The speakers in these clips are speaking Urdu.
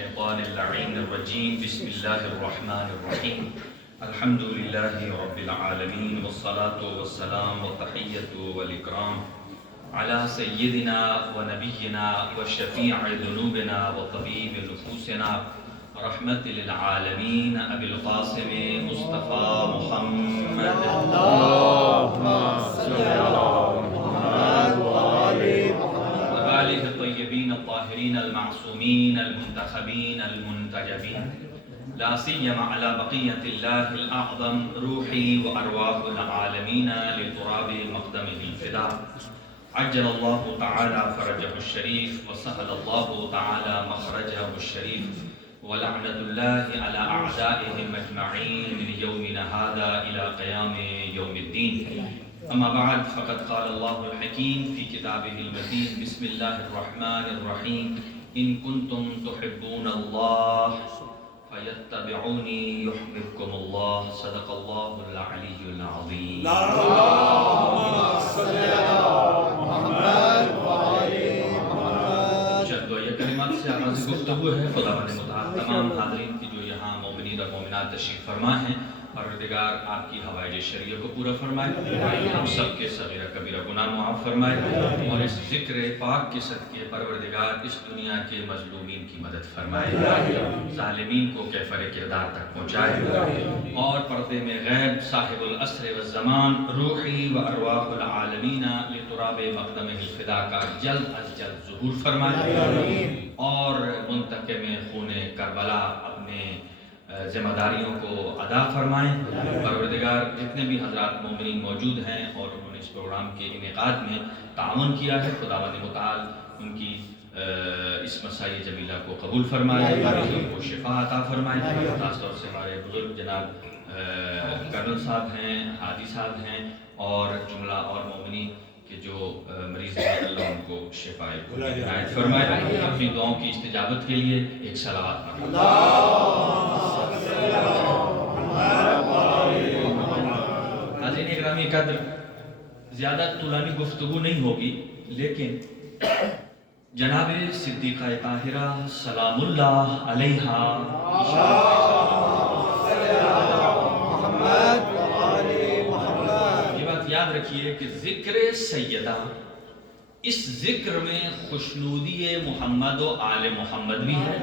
الشيطان اللعين الرجيم بسم الله الرحمن الرحيم الحمد لله رب العالمين والصلاة والسلام والتحية والإكرام على سيدنا ونبينا وشفيع ذنوبنا وطبيب نفوسنا رحمة للعالمين أبي القاسم مصطفى محمد اللهم صل على محمد وآل محمد وآله الطيبين الطاهرين المعصومين المنتخبين المنتجبين لا سيما على بقية الله الأعظم روحي وأرواح العالمين لتراب مقدمه الفداء عجل الله تعالى فرجه الشريف وسهل الله تعالى مخرجه الشريف ولعنة الله على أعدائهم أجمعين من يومنا هذا إلى قيام يوم الدين. أما بعد فقد قال الله الحكيم في كتابه المتين بسم الله الرحمن الرحيم إن كنتم تحبون الله فيتبعوني يحببكم الله صدق الله العلي العظيم. اللهم صل على محمد وآل محمد. جد و یہ کلمات سے آغاز گفتگو ہے. خداوند متعال تمام حاضرین کی جو یہاں مومنین اور مومنات تشریف فرما ہیں، پروردگار آپ کی حوائج شرعیہ کو پورا فرمائے، ہم سب کے صغیرہ کبیرہ گناہ معاف فرمائے، اور اس ذکر پاک کے صدقے پروردگار اس دنیا کے مظلومین کی مدد فرمائے، ظالمین کو کیفر کردار تک پہنچائے، اور پردے میں غیب صاحب العصر والزمان روحی و ارواح العالمین لتراب مقدمہ الفدا کا جلد از جلد ظہور فرمائے، اور منتقم خون کربلا اپنے ذمہ داریوں کو ادا فرمائیں. پروردگار جتنے بھی حضرات مومنین موجود ہیں اور انہوں نے اس پروگرام کے انعقاد میں تعاون کیا ہے، خداوند متعال ان کی اس مسائی جمیلہ کو قبول فرمائے، مریضوں کو شفا عطا فرمائے. خاص طور سے ہمارے بزرگ جناب کرنل صاحب ہیں، حاجی صاحب ہیں، اور جملہ اور مومنین کہ جو مریض ہیں، اللہ ان کو شفا عنایت فرمائے. اپنی دعاؤں کی استجابت کے لیے ایک صلوات پڑھیں. حاضرین اکرامی قدر، زیادہ طولانی گفتگو نہیں ہوگی، لیکن جناب صدیقہ طاہرہ سلام اللہ علیہا یہ بات یاد رکھیے کہ ذکر سیدہ، اس ذکر میں خوشنودی محمد و آل محمد بھی ہے،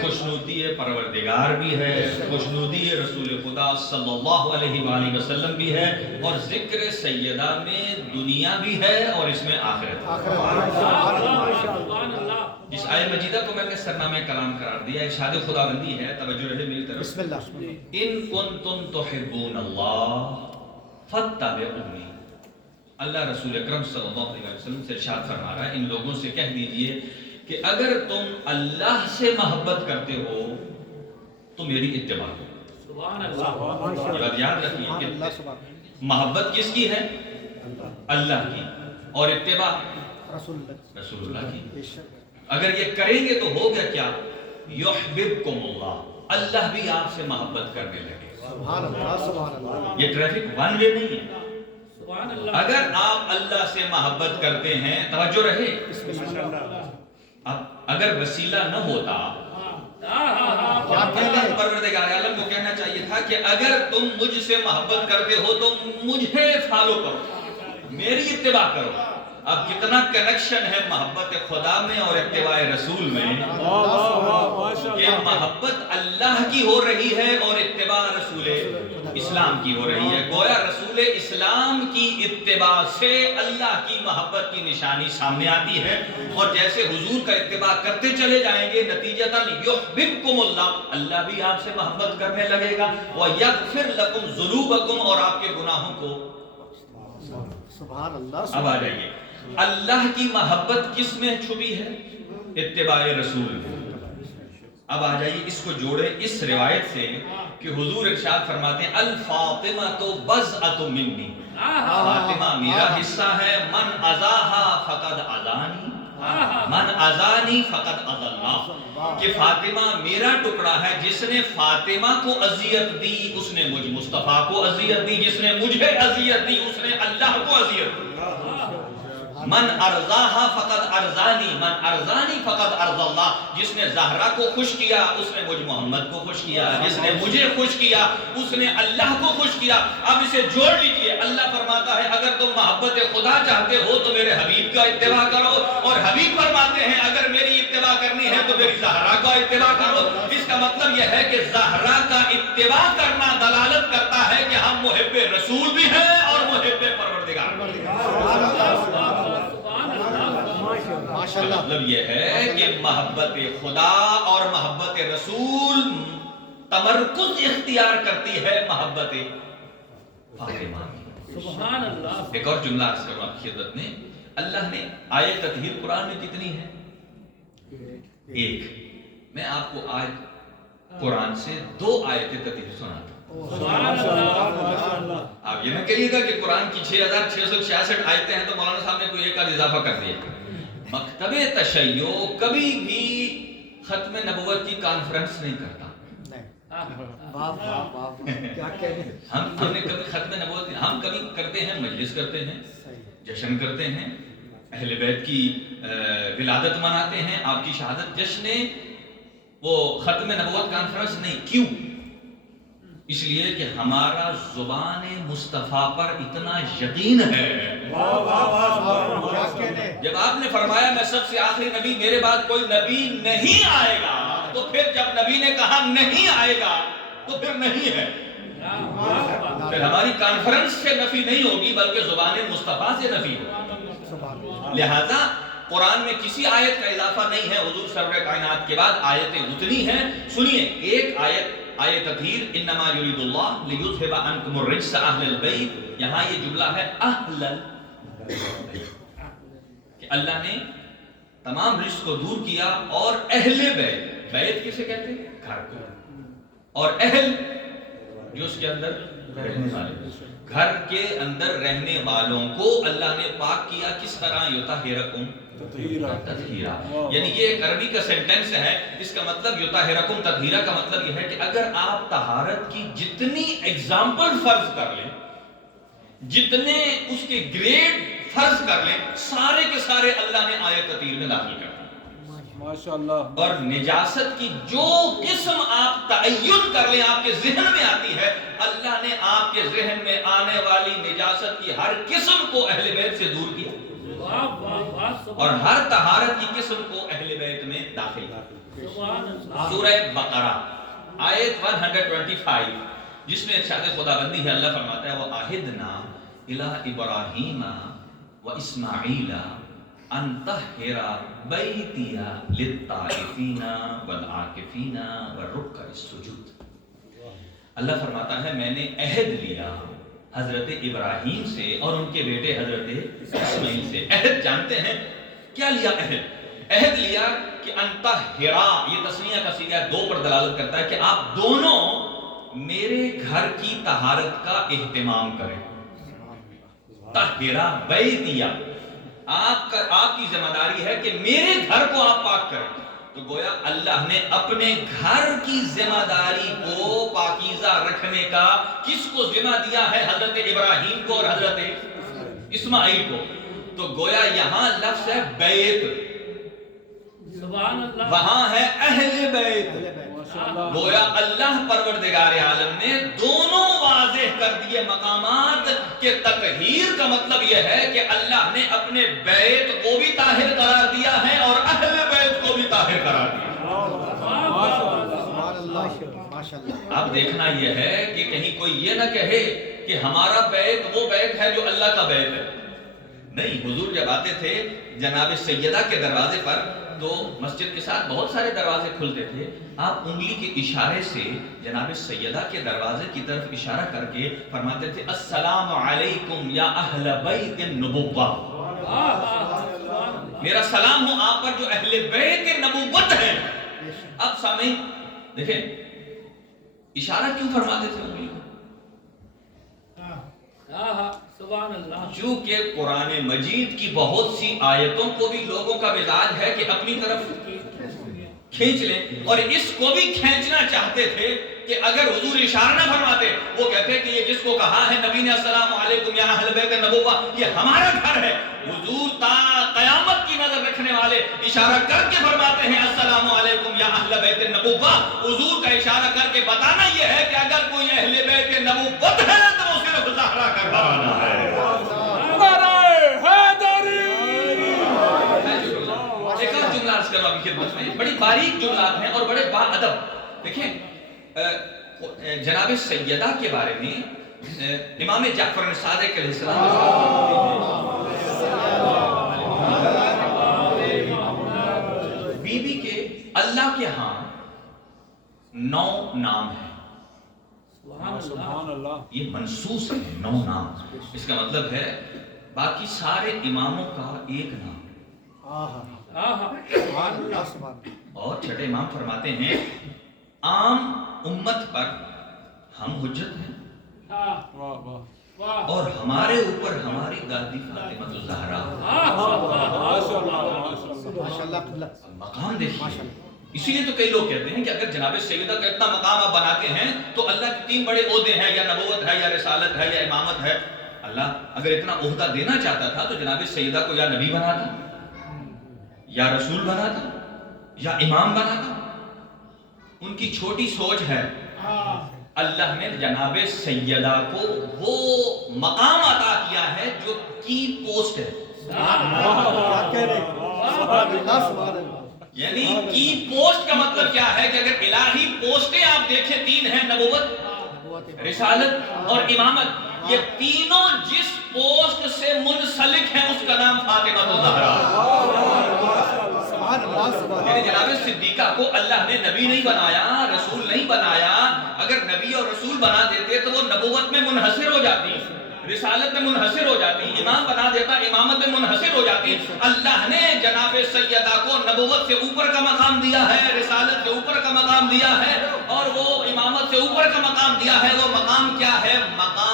خوشنودی پروردگار بھی ہے، خوشنودی رسول خدا صلی اللہ علیہ وآلہ وسلم بھی ہے، اور ذکر سیدہ میں دنیا بھی ہے اور اس میں آخرت. اس آیہ مجیدہ کو میں نے سرنامہ کلام قرار دیا، ارشاد خداوندی ہے، توجہ رہے میری طرف. بسم اللہ. ان کنتم تحبون اللہ فاتبعونی. اللہ رسول اکرم صلی اللہ علیہ وسلم سے ارشاد فرما رہا ہے ان لوگوں سے کہہ دیجئے کہ اگر تم اللہ سے محبت کرتے ہو تو میری اتباع کرو. سبحان اللہ. یہ بات یاد رکھیے کہ محبت کس کی ہے؟ اللہ کی، اور اتباع رسول اللہ کی. اگر یہ کریں گے تو ہوگا کیا؟ یحببکم اللہ، اللہ بھی آپ سے محبت کرنے لگے. سبحان اللہ. سبحان اللہ. یہ ٹریفک ون وے نہیں ہے. سبحان اللہ. اگر آپ اللہ سے محبت کرتے ہیں، توجہ رہے، اب اگر وسیلہ نہ ہوتا، پروردگار عالم کو کہنا چاہیے تھا کہ اگر تم مجھ سے محبت کرتے ہو تو مجھے فالو کرو، میری اتباع کرو. اب کتنا کنیکشن ہے محبت خدا میں اور اتباع رسول میں، کہ محبت اللہ کی ہو رہی ہے اور اتباع رسول اسلام کی ہو رہی ہے. گویا رسول اسلام کی اتباع سے اللہ کی محبت کی نشانی سامنے آتی ہے، اور جیسے حضور کا اتباع کرتے چلے جائیں گے نتیجتاً یحببکم اللہ، اللہ بھی آپ سے محبت کرنے لگے گا، وَيَغْفِرْ لَكُمْ ذُنُوبَكُمْ، اور آپ کے گناہوں کو. سبحان اللہ. اب آ جائیے، اللہ کی محبت کس میں چھپی ہے؟ اتباع رسول میں. اب آ جائیے اس کو جوڑے اس روایت سے کہ حضور ارشاد فرماتے ہیں الفاطمہ بضعۃ منی، فاطمہ میرا حصہ ہے، من اذاہا فقد اذانی، من اذانی فقد اذى اللہ، کہ فاطمہ میرا ٹکڑا ہے، جس نے فاطمہ کو اذیت دی اس نے مجھ مصطفیٰ کو اذیت دی، جس نے مجھے اذیت دی اس نے اللہ کو اذیت دی. من ارضاها فقد ارضانی من ارضانی فقد ارض اللہ. جس نے زہرا کو خوش کیا اس نے مجھ محمد کو خوش کیا. جس نے مجھے خوش کیا اس نے اللہ کو خوش کیا. اب اسے جوڑ لیجئے. اللہ فرماتا ہے اگر تم محبت خدا چاہتے ہو تو میرے حبیب کا اتباع کرو, اور حبیب فرماتے ہیں اگر میری اتباع کرنی ہے تو میری زہرا کا اتباع کرو. اس کا مطلب یہ ہے کہ زہرا کا اتباع کرنا دلالت کرتا ہے کہ ہم محب رسول بھی ہیں اور محب پروردگار. مطلب یہ ہے کہ محبت خدا اور محبت رسول تمرکز اختیار کرتی ہے محبت فاطمہ. سبحان اللہ. ایک اور جملہ عرض کروں آپ کی خدمت میں. اللہ نے آیت تطہیر قرآن میں کتنی ہے؟ ایک. میں آپ کو آج قرآن سے 2 آیتیں تطہیر سناتا ہوں. سبحان اللہ. آپ یہ نہ کہیے گا کہ قرآن کی 6666 آیتیں ہیں تو مولانا صاحب نے کوئی ایک آدھ اضافہ کر دیا. مکتب تشیع کبھی بھی ختم نبوت کی کانفرنس نہیں کرتا. ہم نے کبھی ختم نبوت, ہم کبھی کرتے ہیں مجلس کرتے ہیں, جشن کرتے ہیں, اہل بیت کی ولادت مناتے ہیں, آپ کی شہادت جشن, وہ ختم نبوت کانفرنس نہیں. کیوں؟ اس لیے کہ ہمارا زبان مصطفیٰ پر اتنا یقین ہے. جب آپ نے فرمایا میں سب سے آخری نبی, میرے بعد کوئی نبی نہیں آئے گا, تو پھر جب نبی نے کہا نہیں آئے گا تو پھر نہیں ہے. پھر ہماری کانفرنس سے نفی نہیں ہوگی بلکہ زبان مصطفیٰ سے نفی ہوگی. لہذا قرآن میں کسی آیت کا اضافہ نہیں ہے. حضور سرور کائنات کے بعد آیتیں اتنی ہیں. سنیے ایک آیت, آیت تطہیر انما یرید اللہ لیذھب عنکم الرجس اہل البیت. یہاں یہ جملہ ہے اہل البیت, کہ اللہ نے تمام رجس کو دور کیا اور اہل بیت, بیت کسے کہتے ہیں؟ گھر کو, اور اہل جو اس کے اندر رہنے والے, گھر کے اندر رہنے والوں کو اللہ نے پاک کیا. کس طرح؟ یطہرکم تطہیرا. یعنی یہ ایک عربی کا سینٹنس ہے. اس کا مطلب یطہرکم تطہیرا کا مطلب یہ ہے کہ اگر آپ طہارت کی جتنی ایگزامپل فرض کر لیں, جتنے اس کے گریڈ فرض کر لیں, سارے کے سارے اللہ نے آیت تطہیر میں داخل کر دیا. ماشاءاللہ. اور نجاست کی جو قسم آپ تعین کر لیں آپ کے ذہن میں آتی ہے, اللہ نے آپ کے ذہن میں آنے والی نجاست کی ہر قسم کو اہل بیت سے دور کیا, اور ہر طہارت کی قسم کو اہل بیت میں داخل کیا. سورہ بقرہ آیت 125 جس میں ارشاد خداوندی ہے, اللہ فرماتا ہے وَأَعِدْنَا إِلَىٰ إِبْرَاهِيمَ وَإِسْمَاعِيلَ أَن طَهِّرَ بَيْتِيَ لِلطَّائِفِينَ وَالْعَاكِفِينَ وَالرُّكَّعِ السُّجُودِ. اللہ فرماتا ہے میں نے عہد لیا حضرت ابراہیم سے اور ان کے بیٹے حضرت اسماعیل سے. عہد جانتے ہیں کیا لیا؟ عہد لیا کہ ان طَهِرَ, یہ تسنیہ کا صیغہ 2 پر دلالت کرتا ہے کہ آپ دونوں میرے گھر کی طہارت کا اہتمام کریں. طَهِرَ بَيْتِيَ, آپ کی ذمہ داری ہے کہ میرے گھر کو آپ پاک کریں. تو گویا اللہ نے اپنے گھر کی ذمہ داری کو پاکیزہ رکھنے کا کس کو ذمہ دیا ہے؟ حضرت ابراہیم کو اور حضرت اسماعیل کو. تو گویا یہاں لفظ ہے بیت, وہاں ہے اہل بیت. گویا اللہ پروردگار عالم نے دونوں واضح کر دیے مقامات کہ تطہیر کا مطلب یہ ہے کہ اللہ نے اپنے بیت کو بھی طاہر قرار دیا ہے اور اہل بیت کو بھی طاہر قرار دیا. اب دیکھنا یہ ہے کہ کہیں کوئی یہ نہ کہے کہ ہمارا بیت وہ بیت ہے جو اللہ کا بیت ہے. نہیں, حضور جب آتے تھے جناب سیدہ کے دروازے پر تو مسجد کے ساتھ بہت سارے دروازے کھلتے تھے. آپ انگلی کے اشارے سے جناب سیدہ کے دروازے کی طرف اشارہ کر کے فرماتے تھے السلام علیکم یا اہل بیت النبوہ, میرا سلام ہو آپ پر جو اہل بیت نبوت ہیں. اب سامعین دیکھیں اشارہ کیوں فرماتے تھے انگلی کو؟ سبحان اللہ. چونکہ قرآن مجید کی بہت سی آیتوں کو بھی لوگوں کا مزاج ہے کہ اپنی طرف کھینچ لیں, اور اس کو بھی کھینچنا چاہتے تھے کہ اگر حضور اشارہ نہ فرماتے، وہ کہتے کہ یہ جس کو کہا ہے نبی نے السلام علیکم یا اہل بیت النبوہ، یہ ہمارا گھر ہے. حضور تا قیامت کی نظر رکھنے والے اشارہ کر کے فرماتے ہیں السلام علیکم یا اہل بیت النبوہ. حضور کا اشارہ کر کے بتانا یہ ہے کہ اگر کوئی اہل بیت نبوت ہے تو وہ صرف زہرا کا گھرانہ ہے. ایک اور جملہ عرض کرو آپ کی خدمت میں، بڑی باریک جملات ہیں اور بڑے با ادب. دیکھیں جناب سیدہ کے بارے میں امام جعفر صادق علیہ السلام بی بی کے اللہ کے ہاں 9 نام ہیں. سبحان اللہ. یہ منصوص ہے 9 نام. اس کا مطلب ہے باقی سارے اماموں کا ایک نام. اور چھٹے امام فرماتے ہیں عام امت پر ہم حجت ہیں اور ہمارے اوپر ہماری دادی فاطمہ الزہرا. مقام دیکھیے. اسی لیے تو کئی لوگ کہتے ہیں کہ اگر جناب سیدہ کا اتنا مقام آپ بناتے ہیں تو اللہ کے 3 بڑے عہدے ہیں، یا نبوت ہے یا رسالت ہے یا امامت ہے. اللہ اگر اتنا عہدہ دینا چاہتا تھا تو جناب سیدہ کو یا نبی بناتا، یا رسول بناتا، یا امام بناتا. ان کی چھوٹی سوچ ہے. اللہ نے جناب سیدہ کو وہ مقام عطا کیا ہے جو کی پوسٹ ہے. یعنی کی پوسٹ کا مطلب کیا ہے کہ اگر الہی پوسٹیں آپ دیکھیں 3 ہیں، نبوت، رسالت اور امامت. یہ تینوں جس پوسٹ سے منسلک ہیں اس کا نام فاطمہ الزہرا. یعنی جناب صدیقہ کو اللہ نے نبی نہیں بنایا، رسول نہیں بنایا. اگر نبی اور رسول بنا دیتے تو وہ نبوت میں منحصر ہو جاتی، رسالت میں منحصر ہو جاتی، امام بنا دیتا امامت میں منحصر ہو جاتی. اللہ نے جناب سیدہ کو نبوت سے اوپر کا مقام دیا ہے، رسالت سے اوپر کا مقام دیا ہے اور وہ امامت سے اوپر کا مقام دیا ہے. وہ مقام کیا ہے؟ مقام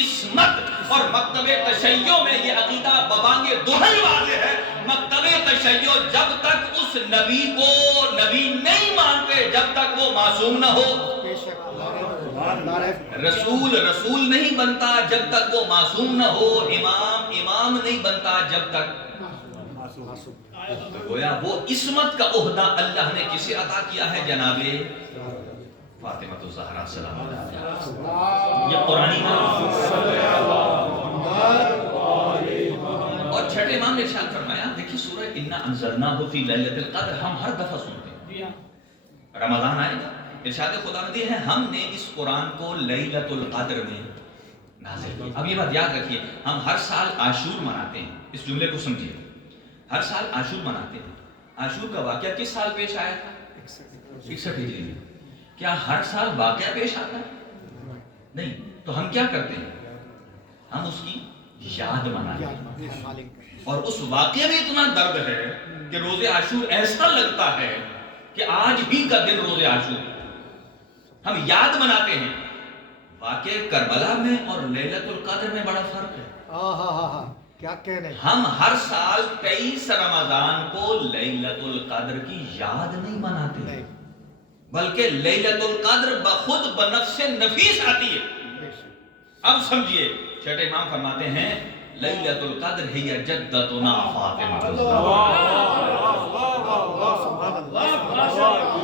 عصمت. اور مکتب تشیع میں یہ عقیدہ ببانگ دہل واضح ہے. مکتب تشیع جب تک اس نبی کو نبی نہیں مانتے جب تک وہ معصوم نہ ہو. رسول نہیں بنتا جب تک وہ معصوم نہ ہو. امام نہیں بنتا جب تک. تو گویا وہ عصمت کا عہدہ اللہ نے کسے عطا کیا ہے؟ جناب فاطمہ الزہرا سلام اللہ علیہا. یہ قرآنی بات. اور چھٹے امام نے ارشاد فرمایا، دیکھیے سورہ انا انزلناہ فی لیلۃ القدر ہم ہر دفعہ سنتے ہیں. رمضان آئے گا، ارشاد خداوندی ہے ہم نے اس قرآن کو لیلۃ القدر میں نازل کیا. اب یہ بات یاد رکھیے، ہم ہر سال عاشور مناتے ہیں. اس جملے کو سمجھیے، ہر سال عاشور مناتے ہیں. عاشور کا واقعہ کس سال پیش آیا تھا؟ 61 ہجری میں. کیا ہر سال واقعہ پیش آتا ہے؟ نہیں. تو ہم کیا کرتے ہیں؟ ہم اس کی یاد مناتے ہیں. اور اس واقعے میں اتنا درد ہے کہ روز عاشور ایسا لگتا ہے کہ آج بھی کا دن روز عاشور. ہم یاد مناتے ہیں. واقعہ کربلا میں اور لیلۃ القدر میں بڑا فرق ہے. کیا کہنے. ہم ہر سال 23 رمضان کو لیلۃ القدر کی یاد نہیں مناتے، بلکہ لیلۃ القدر بخود بنفس نفیس آتی ہے. اب سمجھیے، چھٹے امام فرماتے ہیں لیلۃ القدر ہی جدتنا فاطمہ.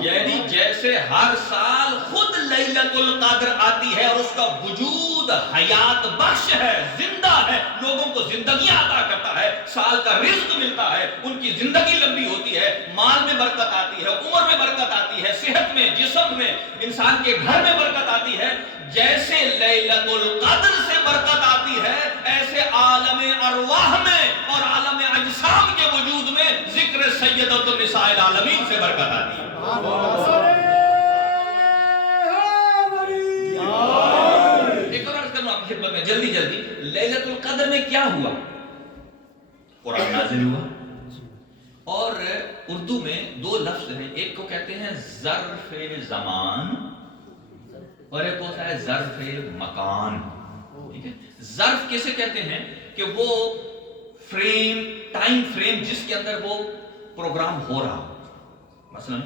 یعنی جیسے ہر سال خود لیلۃ القدر آتی ہے اور اس کا وجود حیات بخش ہے، زندہ ہے، لوگوں کو زندگی عطا کرتا ہے، سال کا رزق ملتا ہے، ان کی زندگی لمبی ہوتی ہے، مال میں برکت آتی ہے، عمر میں برکت آتی ہے، صحت میں، جسم میں، انسان کے گھر میں برکت آتی ہے. جیسے لیلۃ القدر سے برکت آتی ہے، ایسے عالم ارواح میں اور عالم اجسام کے وجود میں ذکر سیدۃ النساء العالمین سے برکت آتی ہے. ایک اور عرض کروں آپ کی خدمت میں جلدی لیلۃ القدر میں کیا ہوا؟ قرآن نازل ہوا. اور اردو میں 2 لفظ ہیں، ایک کو کہتے ہیں ظرف زمان اور ایک ہوتا ہے ظرف مکان. ٹھیک ہے. ظرف کیسے کہتے ہیں؟ کہ وہ ٹائم فریم جس کے اندر وہ پروگرام ہو رہا. مثلا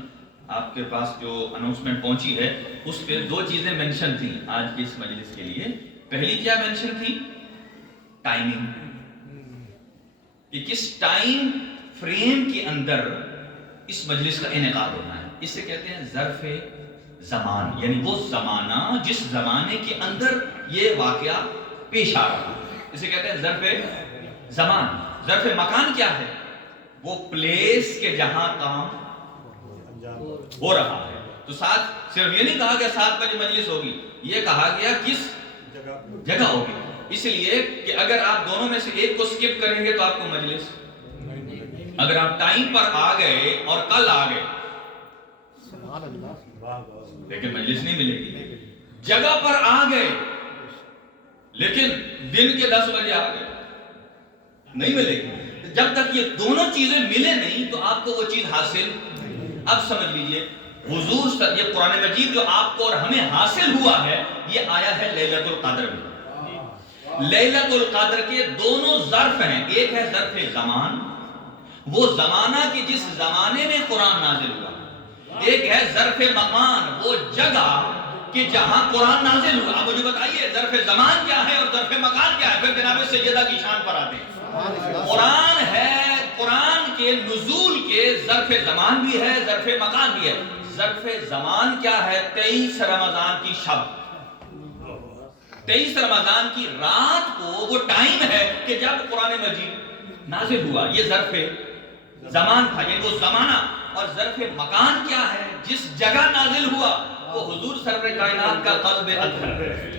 آپ کے پاس جو اناؤنسمنٹ پہنچی ہے اس پہ 2 چیزیں مینشن تھیں آج کی اس مجلس کے لیے. پہلی کیا مینشن تھی؟ ٹائمنگ، کہ کس ٹائم فریم کے اندر اس مجلس کا انعقاد ہونا ہے. اسے کہتے ہیں ظرف زمان، یعنی وہ زمانہ جس زمانے کے اندر یہ واقعہ پیش آ رہا ہے اسے کہتے ہیں ظرف زمان. ظرف مکان کیا ہے؟ وہ پلیس کے جہاں کام ہو رہا ہے. تو ساتھ صرف یہ نہیں کہا گیا 7 بجے مجلس ہوگی، یہ کہا گیا کس جگہ ہوگی. اس لیے کہ اگر آپ دونوں میں سے ایک کو سکپ کریں گے تو آپ کو مجلس، اگر آپ ٹائم پر آ گئے اور کل آ گئے لیکن مجلس نہیں ملے گی. جگہ پر آ گئے لیکن دن کے 10 بجے آ گئے نہیں ملے گی. جب تک یہ دونوں چیزیں ملے نہیں تو آپ کو وہ چیز حاصل. اب سمجھ لیجئے حضور یہ قرآن مجید جو آپ کو اور ہمیں حاصل ہوا ہے یہ آیا ہے لیلۃ القدر میں. لیلۃ القدر کے دونوں ظرف ہیں. ایک ہے ظرف زمان، وہ زمانہ کی جس زمانے میں قرآن نازل ہوا. ایک ہے ظرف مکان، وہ جگہ کہ جہاں قرآن نازل ہوا. آپ مجھے بتائیے ظرف زمان کیا ہے اور ظرف مکان کیا ہے؟ پھر جناب سیدہ کی شان پر آتے ہیں. قرآن ہے، قرآن کے نزول کے ظرف زمان بھی ہے، ظرف مکان بھی ہے. ظرف زمان کیا ہے؟ 23 رمضان کی شب، 23 رمضان کی رات کو وہ ٹائم ہے کہ جب قرآن مجید نازل ہوا. یہ ظرف زمان تھا، یعنی وہ زمانہ. اور ظرف مکان کیا ہے؟ جس جگہ نازل ہوا وہ حضور سرور کائنات کا قلب اطہر ہے،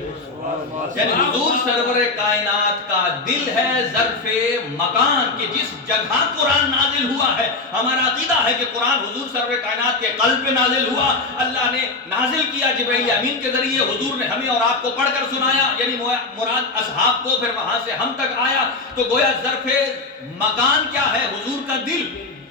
یعنی حضور سرور کائنات کا دل ہے. ظرف مکان کہ جس جگہ قرآن نازل ہوا ہے. ہمارا عقیدہ ہے کہ قرآن حضور سرور کائنات کے قلب پہ نازل ہوا. اللہ نے نازل کیا جبرائیل امین کے ذریعے، حضور نے ہمیں اور آپ کو پڑھ کر سنایا، یعنی مراد اصحاب کو، پھر وہاں سے ہم تک آیا. تو گویا ظرف مکان کیا ہے؟ حضور کا دل.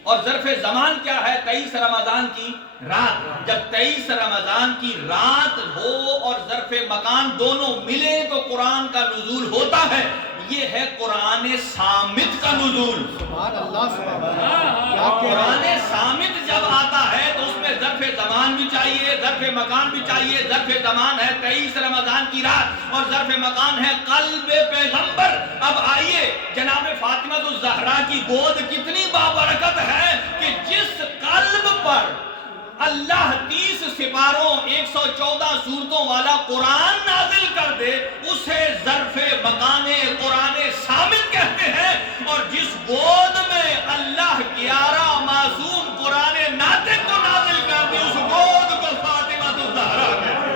اور ظرف زمان کیا ہے؟ 23 رمضان کی رات. جب 23 رمضان کی رات ہو اور ظرف مکان دونوں ملے تو قرآن کا نزول ہوتا ہے. یہ ہے قرآن صامت کا نزول. سبحان اللہ، سبحان اللہ. قرآن صامت جب آتا ہے تو اس میں ظرف زمان بھی چاہیے، ظرف مکان بھی چاہیے. ظرف زمان ہے 23 رمضان کی رات اور ظرف مکان ہے قلب پیغمبر. اب آئیے جناب فاطمہ الزہرا کی گود کتنی بابرکت ہے کہ جس قلب پر اللہ 30 سپاروں 114 سورتوں والا قرآن نازل کر دے اسے ظرف مکان قرآن صامت کہتے ہیں. اور جس گود میں اللہ 11 معصوم قرآن ناطق کو نازل کر دے اس گود کو فاطمہ الزہرا کہتے ہیں.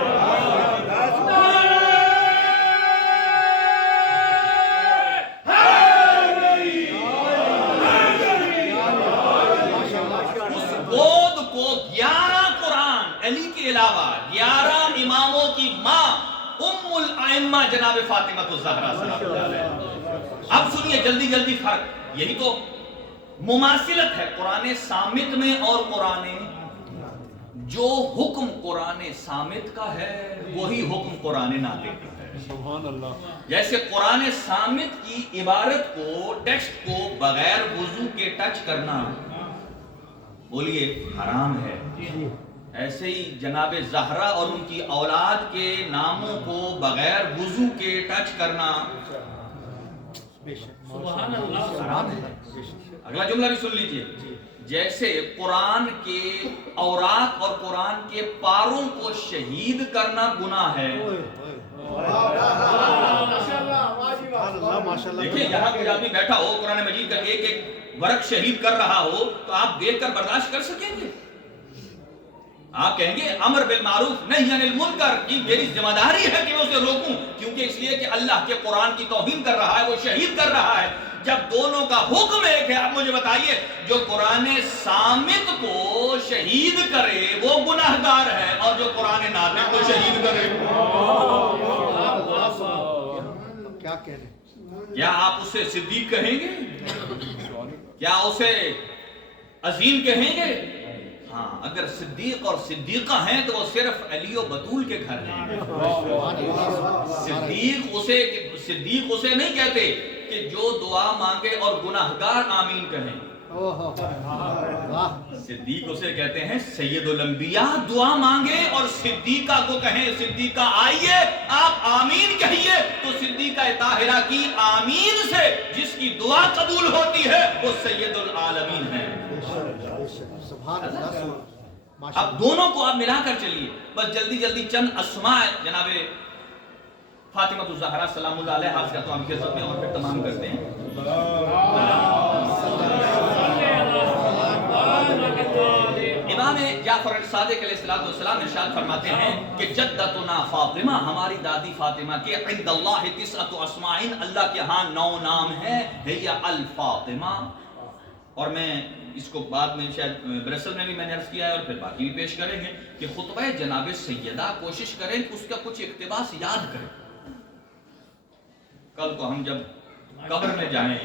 علی کے علاوہ 11 اماموں کی ماں ام الائمہ جناب فاطمہ الزہرا سلام اللہ علیہ. اب سنیے جلدی جلدی فرق. یہی تو مماثلت ہے قرآن صامت میں اور قرآن. جو حکم قرآن صامت کا ہے وہی حکم قرآن ناطق کا ہے. سبحان اللہ. جیسے قرآن صامت کی عبارت کو، ٹیکسٹ کو بغیر وضو کے ٹچ کرنا بولیے حرام ہے، ایسے ہی جناب زہرا اور ان کی اولاد کے ناموں کو بغیر وضو کے ٹچ کرنا سبحان اللہ. حرام ہے. اگلا جملہ بھی سن لیجئے. جیسے قرآن کے اوراق اور قرآن کے پاروں کو شہید کرنا گناہ ہے. دیکھیں یہاں کوئی آدمی بیٹھا ہو قرآن مجید کا ایک ایک ورق شہید کر رہا ہو تو آپ دیکھ کر برداشت کر سکیں گے؟ آپ کہیں گے امر بالمعروف نہی عن المنکر کی میری ذمہ داری ہے کہ میں اسے روکوں، کیونکہ اس لیے کہ اللہ کے قرآن کی توہین کر رہا ہے، وہ شہید کر رہا ہے. جب دونوں کا حکم ایک ہے، آپ مجھے بتائیے جو قرآن صامت کو شہید کرے وہ گناہگار ہے اور جو قرآن ناطق کو شہید کرے کیا کہہ رہے؟ کیا آپ اسے صدیق کہیں گے؟ کیا اسے عظیم کہیں گے؟ ہاں، اگر صدیق اور صدیقہ ہیں تو وہ صرف علی و بطول کے گھر ہیں. صدیق اسے نہیں کہتے کہ جو دعا مانگے اور گناہگار آمین کہیں. صدیق اسے کہتے ہیں سید الانبیاء دعا مانگے اور صدیقہ کو کہیں صدیقہ آئیے آپ آمین کہیے تو صدیقہ طاہرہ کی آمین سے جس کی دعا قبول ہوتی ہے وہ سید العالمین ہے. سبحان اللہ. اب دونوں کو آپ ملا کر چلیے. بس جلدی جلدی چند اسماء جناب فاطمہ الزہرا سلام اللہ علیہا کا تو ہم خدمت میں اور پھر تمام کرتے ہیں. امام جعفر الصادق علیہ السلام ارشاد فرماتے ہیں کہ جدتنا فاطمہ ہماری دادی فاطمہ کے عند اللہ تسعۃ اسماء اللہ کے ہاں 9 نام ہیں ہی الفاطمہ. اور میں اس کو بعد میں شاید برسل میں بھی میں نے عرض کیا ہے اور پھر باقی بھی پیش کریں گے کہ خطبہ جناب سیدہ کوشش کریں کہ اس کا کچھ اقتباس یاد کریں. کل کو ہم جب قبر میں جائیں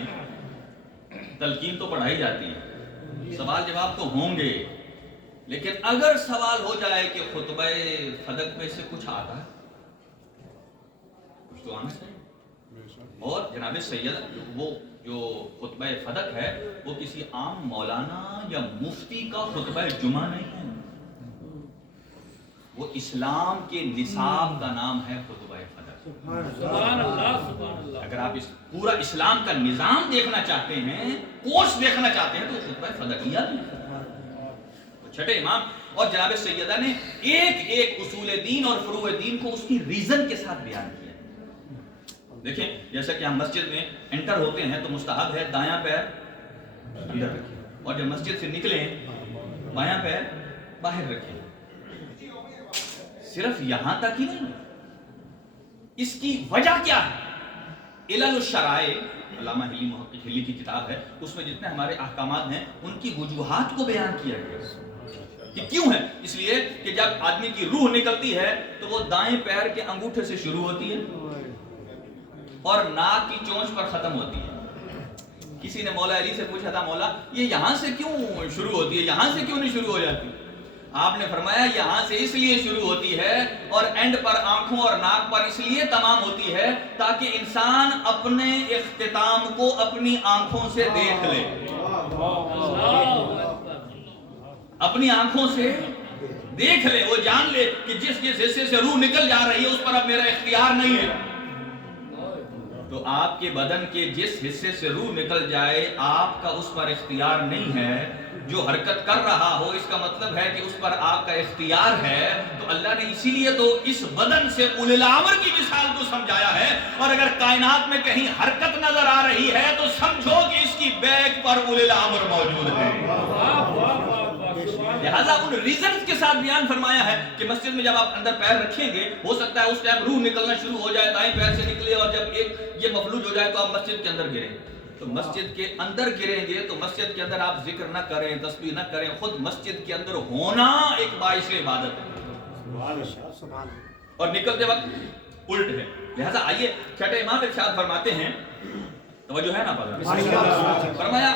تلقین تو پڑھائی جاتی ہے سوال جواب تو ہوں گے لیکن اگر سوال ہو جائے کہ خطبہ فدق میں سے کچھ آتا ہے کچھ تو آنا چاہیے. اور جناب سیدہ وہ جو خطبہ فدق ہے وہ کسی عام مولانا یا مفتی کا خطبہ جمعہ نہیں ہے. وہ اسلام کے نصاب کا نام ہے خطبہ فدق. سبحان اللہ سبحان اللہ. اگر آپ اس پورا اسلام کا نظام دیکھنا چاہتے ہیں کورس دیکھنا چاہتے ہیں تو خطبہ فدقیہ چھٹے امام اور جناب سیدہ نے ایک ایک اصول دین اور فروع دین کو اس کی ریزن کے ساتھ بیان کیا. دیکھیں جیسا کہ ہم مسجد میں انٹر ہوتے ہیں تو مستحب ہے دایاں پیر اندر رکھیں اور جب مسجد سے نکلیں بایاں پیر باہر رکھیں. صرف یہاں تک ہی نہیں اس کی وجہ کیا ہے؟ علل الشرائع علامہ ہلی محقق ہلی کی کتاب ہے اس میں جتنے ہمارے احکامات ہیں ان کی وجوہات کو بیان کیا گیا کہ کیوں ہے. اس لیے کہ جب آدمی کی روح نکلتی ہے تو وہ دائیں پیر کے انگوٹھے سے شروع ہوتی ہے اور ناک کی چونچ پر ختم ہوتی ہے. کسی نے مولا علی سے پوچھا تھا مولا یہ یہاں سے کیوں شروع ہوتی ہے یہاں سے کیوں نہیں شروع ہو جاتی؟ آپ نے فرمایا یہاں سے اس لیے شروع ہوتی ہے اور اینڈ پر آنکھوں اور ناک پر اس لیے تمام ہوتی ہے تاکہ انسان اپنے اختتام کو اپنی آنکھوں سے دیکھ لے. اپنی آنکھوں سے دیکھ لے وہ جان لے کہ جس جس حصے سے روح نکل جا رہی ہے اس پر اب میرا اختیار نہیں ہے. تو آپ کے بدن کے جس حصے سے روح نکل جائے آپ کا اس پر اختیار نہیں ہے. جو حرکت کر رہا ہو اس کا مطلب ہے کہ اس پر آپ کا اختیار ہے. تو اللہ نے اسی لیے تو اس بدن سے اولي الامر کی مثال کو سمجھایا ہے. اور اگر کائنات میں کہیں حرکت نظر آ رہی ہے تو سمجھو کہ اس کی بیک پر اولي الامر موجود ہے. لہذا ان ریزنز کے ساتھ بیان فرمایا ہے کہ مسجد میں جب آپ اندر پیر رکھیں گے ہو سکتا ہے اس ٹائم روح نکلنا شروع ہو جائے دائیں پیر سے نکلے اور جب ایک یہ مفلوج ہو جائے تو آپ مسجد کے اندر گریں. تو مسجد کے اندر گریں گے تو مسجد کے اندر آپ ذکر نہ کریں تسبیح نہ کریں. خود مسجد کے اندر ہونا ایک باعث عبادت ہے اور نکلتے وقت الٹ ہے. لہذا آئیے چھٹے امام ارشاد فرماتے ہیں توجہ ہے نا پڑھنا فرمایا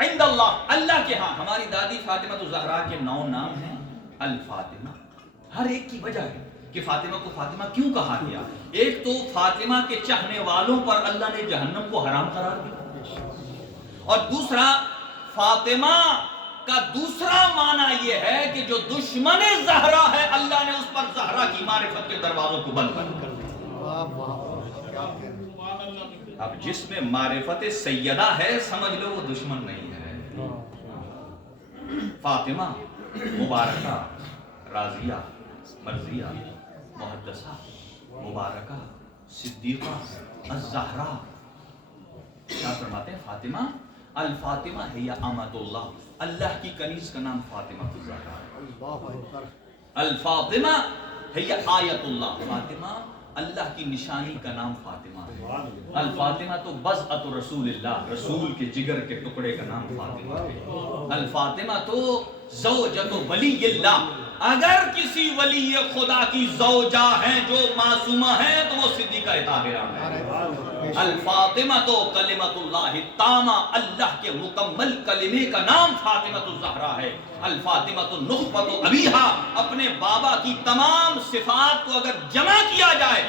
عند اللہ اللہ کے ہاں ہماری دادی فاطمہ الزہرا کے 9 نام ہیں الفاطمہ. ہر ایک کی وجہ ہے کہ فاطمہ کو فاطمہ کیوں کہا گیا. ایک تو فاطمہ کے چاہنے والوں پر اللہ نے جہنم کو حرام قرار دیا اور دوسرا فاطمہ کا دوسرا معنی یہ ہے کہ جو دشمن زہرا ہے اللہ نے اس پر زہرا کی معرفت کے دروازوں کو بند کر دیا. اب جس میں معرفت سیدہ ہے سمجھ لو وہ دشمن نہیں ہے. فاطمہ مبارکہ راضیہ مرضیہ محدثہ مبارکہ صدیقہ الزہرا. کیا فرماتے ہیں فاطمہ الفاطمہ ہے یا امۃ اللہ. اللہ کی کنیز کا نام فاطمہ الزہرا. الفاطمہ ہے یا آیت اللہ. فاطمہ اللہ کی نشانی کا نام فاطمہ ہے. الفاطمہ تو بضعۃ رسول اللہ رسول کے جگر کے ٹکڑے کا نام فاطمہ ہے. الفاطمہ تو زوجۃ ولی اللہ. اگر کسی ولی خدا کی زوجہ ہیں جو معصومہ ہیں تو وہ صدیقہ طاہرہ ہے. الفاطمہ تو کلمۃ اللہ تامہ اللہ کے مکمل کلمے کا نام فاطمہ الزہرا ہے. الفاطمہ تو نخبۃ ابیہا اپنے بابا کی تمام صفات کو اگر جمع کیا جائے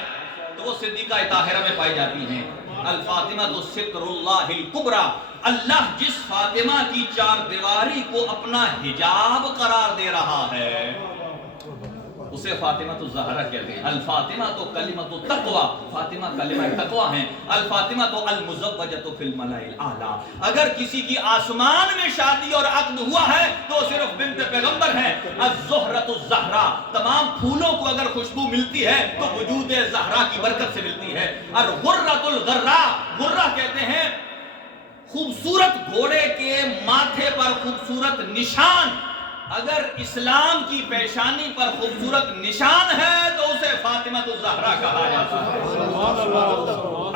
تو وہ صدیقہ طاہرہ میں پائی جاتی ہیں. الفاطمہ تو ستر اللہ الکبریٰ اللہ جس فاطمہ کی چار دیواری کو اپنا حجاب قرار دے رہا ہے اسے فاطمہ تو زہرا کہتے ہیں. الفاطمہ تو کلمۃ التقوی، فاطمہ کلمہ تقوی ہیں. الفاطمہ تو المزوجۃ فی الملأ الاعلی. اگر کسی کی آسمان میں شادی اور عقد ہوا ہے تو صرف بنت پیغمبر ہیں. الزہرۃ الزہرا، تمام پھولوں کو اگر خوشبو ملتی ہے تو وجود زہرا کی برکت سے ملتی ہے. الغرۃ الغرا، غرہ کہتے ہیں خوبصورت گھوڑے کے ماتھے پر خوبصورت نشان. اگر اسلام کی پیشانی پر خوبصورت نشان ہے تو اسے فاطمہ الزہرا کہا جاتا ہے.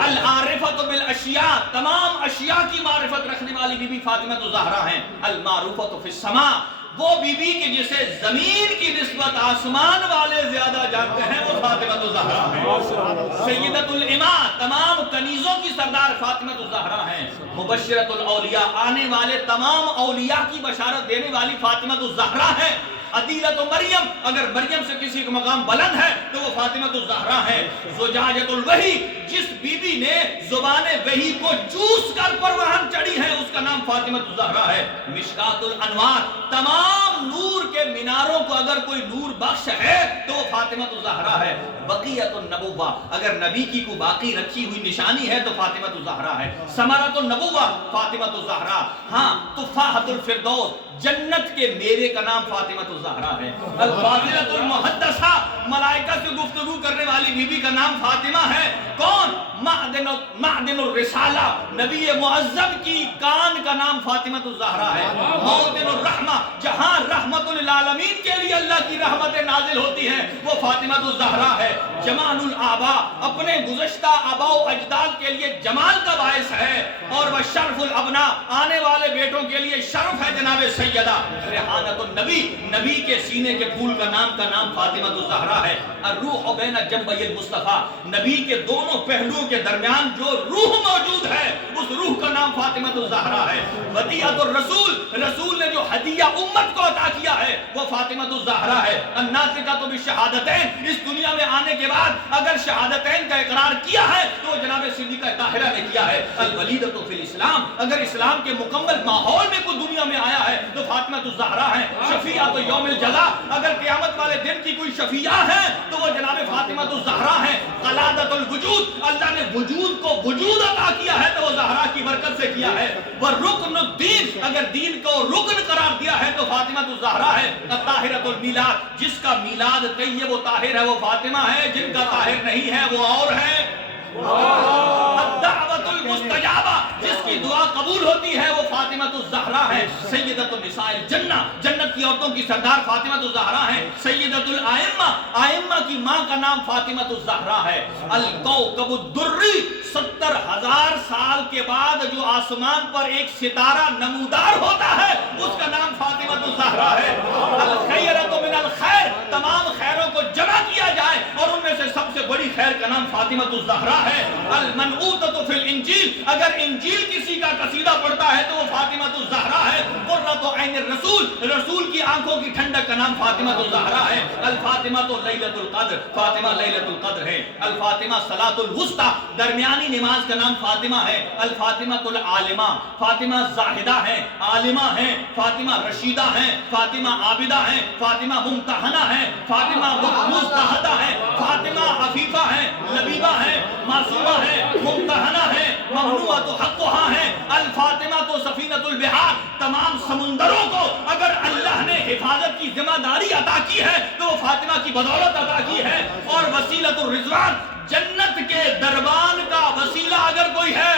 العارفۃ بالاشیاء، تمام اشیاء کی معرفت رکھنے والی بی بی فاطمہ الزہرا ہیں. المعروفۃ فی السماء، وہ بی بی کی جسے زمین کی نسبت آسمان والے زیادہ جانتے ہیں وہ فاطمہ الزہرا ہیں. سیدۃ الاماء، تمام کنیزوں کی سردار فاطمہ الزہرا ہیں. مبشرۃ الاولیاء، آنے والے تمام اولیاء کی بشارت دینے والی فاطمہ الزہرا ہیں. عدیلۃ مریم، اگر مریم سے کسی کا مقام بلند ہے تو وہ فاطمہ الزہرا ہے. زجاجۃ الوحی، جس بی بی نے زبان وحی کو چوس کر پروہن چڑھی ہے اس کا نام فاطمہ الزہرا ہے. مشکات الانوار، تمام نور کے میناروں کو اگر کوئی نور بخش ہے تو وہ فاطمہ الزہرا ہے. بقیت النبوہ، اگر نبی کی کو باقی رکھی ہوئی نشانی ہے تو فاطمہ الزہرا ہے. ثمرۃ النبوہ فاطمہ الزہرا. ہاں، تفاحۃ الفردوس، جنت کے میوے کا نام فاطمہ الزہرا ہے. الفاضلۃ المحدثہ، ملائکہ سے گفتگو کرنے والی بی بی کا نام فاطمہ ہے. کون؟ معدن الرسالہ، نبی معظم کی کان کا نام فاطمہ الزہرا ہے. موطن الرحمہ، جہاں رحمت للعالمین کے لیے اللہ کی رحمتیں نازل ہوتی ہیں وہ فاطمہ الزہرا ہے. جمال الآبا، اپنے گزشتہ آباء و اجداد کے لیے جمال کا باعث ہے. اور وہ شرف الابناء، آنے والے بیٹوں کے لیے شرف ہے جناب سیدہ. ریحانۃ النبی، نبی کے سینے کے پھول کا نام فاطمہ الزہرا ہے. الروح بین جنبی المصطفیٰ، نبی کے دونوں پہلوؤں کے درمیان جو روح موجود ہے اس روح کا نام فاطمہ الزہرا ہے. ودیعۃ الرسول، رسول نے جو ہدیہ امت کو عطا کیا ہے وہ فاطمہ الزہرا ہے. الناطقۃ بالشہادتین، اس دنیا میں آنے کے بعد اگر شہادتین کا اقرار کیا ہے تو جناب صدیقہ طاہرہ نے کیا ہے. الولیدۃ فی الاسلام، اگر اسلام کے مکمل ماحول میں کوئی دنیا میں آیا ہے تو فاطمہ الزہرا ہے. شفیعۃ یوم الجزا، اگر قیامت والے دن کی کوئی شفیعہ ہے تو وہ جناب فاطمہ الزہرا ہے. قلادۃ الوجود، اللہ نے وجود کو وجود عطا کیا ہے تو وہ زہرا کی برکت سے کیا ہے. والرکن الدین، اگر دین کو رکن قرار دیا ہے تو فاطمہ الزہرا ہے. الطاہرۃ المیلاد، جس کا میلاد طیب و طاہر ہے وہ فاطمہ ہے، جن کا طاہر نہیں ہے وہ اور ہے. الدعوۃ المستجابہ، جس کی دعا قبول ہوتی ہے وہ فاطمہ الزہرا ہے. سیدۃ النساء الجنہ، جنت کی عورتوں کی سردار فاطمہ الزہرا ہے. سیدۃ الائمہ، ائمہ کی ماں کا نام فاطمہ الزہرا ہے. الکوكب الدری، 70,000 سال کے بعد جو آسمان پر ایک ستارہ نمودار ہوتا ہے اس کا نام فاطمہ الزہرا ہے. الخیرۃ من الخیر، تمام خیروں کو جمع کیا جائے اور ان میں سے سب سے بڑی خیر کا نام فاطمہ الزہرا ہے. المنعوتۃ فی الانجیل، اگر انجیل کسی کا قصیدہ پڑھتا ہے تو وہ فاطمہ الزہرا ہے. قرۃ عین الرسول، رسول کی آنکھوں کی ٹھنڈک کا نام فاطمہ الزہرا ہے. الفاطمہ تو لیلۃ القدر، فاطمہ لیلۃ القدر ہے. الفاطمہ صلاۃ الوسطی، درمیانی نماز کا نام فاطمہ ہے. الفاطمہ العالمہ، فاطمہ زاہدہ ہے، عالمہ ہے. فاطمہ رشیدہ ہے، فاطمہ عابدہ ہے، فاطمہ ممتحنہ ہے، فاطمہ مستحدہ ہے، فاطمہ عفیفہ ہے، لبیبہ ہے، معصومہ ہے، ممتحنہ ہے، ممنوعۃ حقہا ہے. الفاطمہ تو سفینۃ البحار، تمام سمندروں کو اگر اللہ نے حفاظت کی ذمہ داری عطا کی ہے تو وہ فاطمہ کی بدولت عطا کی ہے. اور وسیلۃ الرضوان، جنت کے دربان کا وسیلہ اگر کوئی ہے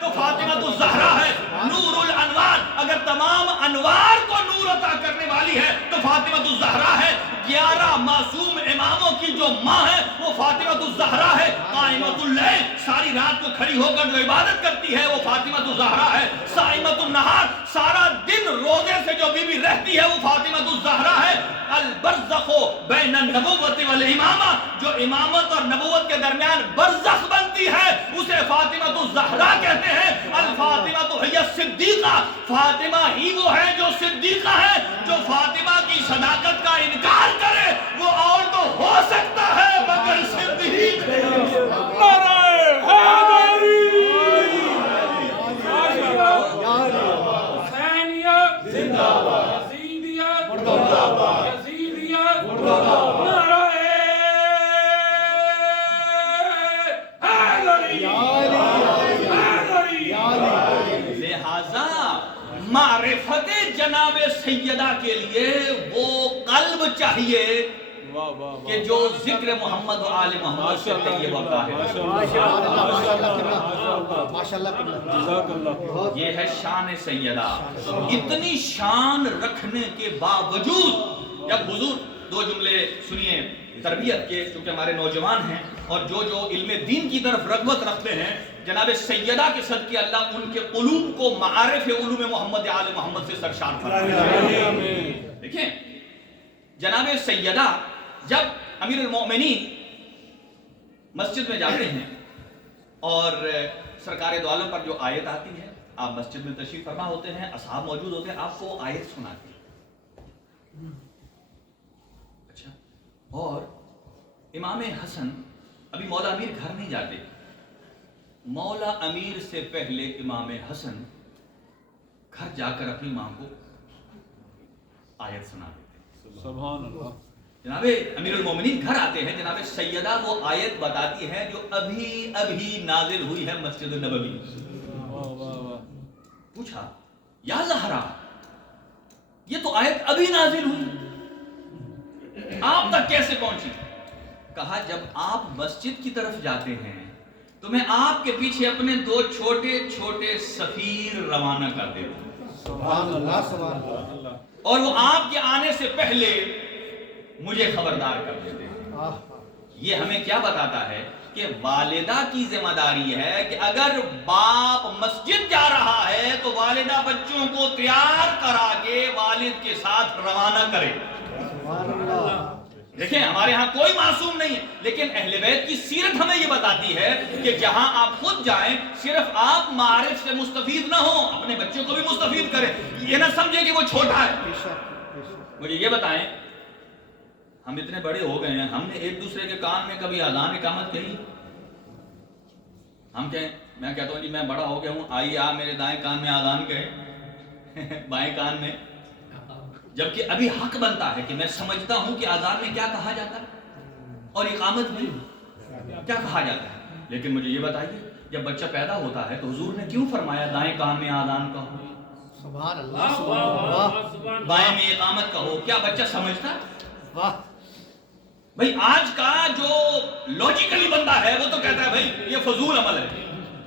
تو فاطمہ الزہرا ہے. نور الانوار، اگر تمام انوار کو نور عطا کرنے والی ہے تو فاطمہ الزہرا ہے. 11 معصوم اماموں کی جو ماں ہے وہ فاطمہ الزہرا ہے. قائمۃ اللیل، ساری رات کو کھڑی ہو کر جو عبادت کرتی ہے وہ فاطمہ الزہرا ہے. صائمۃ النہار، سارا دن روزے سے جو بیوی رہتی ہے وہ فاطمہ الزہرا ہے. البرزخ بین النبوۃ والامامہ، جو امامت اور نبوت کے درمیان برزخ بنتی ہے اسے فاطمہ الزہرا کہتے ہیں. الفاطمہ ہی الصدیقہ، فاطمہ ہی وہ ہے جو صدیقہ ہے. جو فاطمہ کی صداقت کا انکار کرے وہ اور تو ہو سکتا ہے مگر صدیق نہیں. یا سیدہ کے لیے وہ قلب چاہیے کہ جو ذکر محمد و آل محمد سے طیب ہوتا ہے. یہ ہے شان سیدہ. اتنی شان رکھنے کے باوجود جب حضور دو جملے سنیے تربیت کے، چونکہ ہمارے نوجوان ہیں اور جو علم دین کی طرف رغبت رکھتے ہیں، جناب سیدہ کے صدقے اللہ ان کے قلوب کو معارف علوم محمد آل محمد سے سرشار فرمائے. دیکھیں جناب سیدہ جب امیر المومنین مسجد میں جاتے ہیں اور سرکار دو عالم پر جو آیت آتی ہے، آپ مسجد میں تشریف فرما ہوتے ہیں، اصحاب موجود ہوتے ہیں، آپ کو آیت سناتے ہیں. اچھا، اور امام حسن ابھی مولا امیر گھر نہیں جاتے، مولا امیر سے پہلے امام حسن گھر جا کر اپنی ماں کو آیت سنا دیتے. سبحان اللہ. جناب امیر المومنین گھر آتے ہیں، جناب سیدہ وہ آیت بتاتی ہے جو ابھی نازل ہوئی ہے مسجد النبوی. پوچھا یا زہرا، یہ تو آیت ابھی نازل ہوئی، آپ تک کیسے پہنچی؟ کہا جب آپ مسجد کی طرف جاتے ہیں تو میں آپ کے پیچھے اپنے دو چھوٹے چھوٹے سفیر روانہ کر دیتا ہوں. سبحان اللہ سبحان اللہ. اور وہ آپ کے آنے سے پہلے مجھے خبردار کر دیتے ہیں. یہ ہمیں کیا بتاتا ہے کہ والدہ کی ذمہ داری ہے کہ اگر باپ مسجد جا رہا ہے تو والدہ بچوں کو تیار کرا کے والد کے ساتھ روانہ کرے. سبحان اللہ. دیکھیں ہمارے ہاں کوئی معصوم نہیں ہے، لیکن اہل بیت کی سیرت ہمیں یہ بتاتی ہے کہ جہاں آپ خود جائیں صرف آپ معارف سے مستفید نہ ہوں، اپنے بچوں کو بھی مستفید کریں. یہ نہ سمجھیں کہ وہ چھوٹا ہے. مجھے یہ بتائیں، ہم اتنے بڑے ہو گئے ہیں، ہم نے ایک دوسرے کے کان میں کبھی اذان اقامت کہی؟ ہم کہیں، میں کہتا ہوں جی میں بڑا ہو گیا ہوں، آئیے آپ میرے دائیں کان میں اذان کہیں، بائیں کان میں. جبکہ ابھی حق بنتا ہے کہ میں سمجھتا ہوں کہ اذان میں کیا کہا جاتا ہے اور اقامت میں کیا کہا جاتا ہے. لیکن مجھے یہ بتائیے جب بچہ پیدا ہوتا ہے تو حضور نے کیوں فرمایا دائیں کان میں اذان کہو، سبحان اللہ سبحان اللہ، بائیں میں اقامت کہو؟ کیا بچہ سمجھتا ہے؟ واہ. بھئی آج کا جو لوجیکلی بندہ ہے وہ تو کہتا ہے بھئی یہ فضول عمل ہے.